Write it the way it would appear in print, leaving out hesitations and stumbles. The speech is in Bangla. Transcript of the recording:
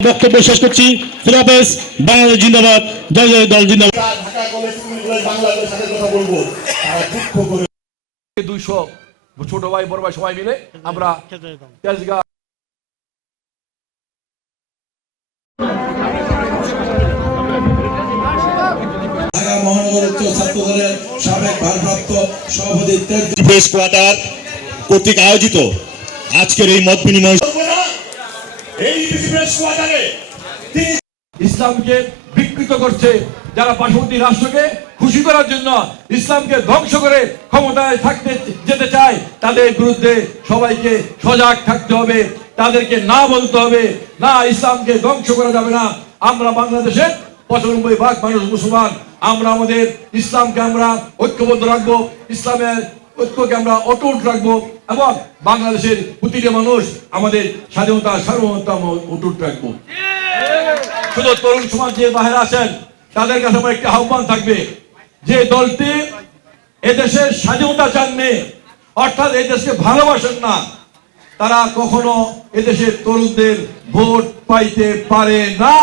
বক্তব্য শেষ করছি। খুদাহাফেজ। বাংলাদেশ জিন্দাবাদ। জয় জয় দল জিন্দাবাদ। ঢাকা কলেজ বাংলাদেশের সাথে কথা বলবো। তারা দুঃখ করে 200 ছোট ভাই বড় ভাই সবাই মিলে আমরা তেজগাঁ ঢাকা মহানগর উত্তর ছাত্র দলের সাবেক ভারপ্রাপ্ত সভাপতি প্রেস কোয়ার্টার কর্তৃক আয়োজিত আজকের এই মত বিনিময় এই প্রেস কোয়ার্টারে ইসলামকে বিকৃত করছে, যারা পার্শ্ববর্তী রাষ্ট্রকে খুশি করার জন্য ইসলামকে ধ্বংস করে ক্ষমতায় থাকতে যেতে চায়, তাদের বিরুদ্ধে সবাইকে সজাগ থাকতে হবে। তাদেরকে না বলতে হবে না, ইসলামকে ধ্বংস করা যাবে না। আমরা বাংলাদেশের 95% মানুষ মুসলমান, আমরা আমাদের ইসলামকে আমরা ঐক্যবদ্ধ রাখবো, ইসলামের ঐক্যকে আমরা অটুট রাখবো এবং বাংলাদেশের প্রতিটি মানুষ আমাদের স্বাধীনতা সার্বভৌমত্ব অটুট রাখবো। শুধু তরুণ সমাজ যে বাহিরে আছেন তাদের কাছে আমার একটি আহ্বান থাকবে, যে দলটি এদেশের স্বাধীনতা চাননি, অর্থাৎ এই দেশকে ভালোবাসেন না, তারা কখনো এদেশের তরুণদের ভোট পাইতে পারে না।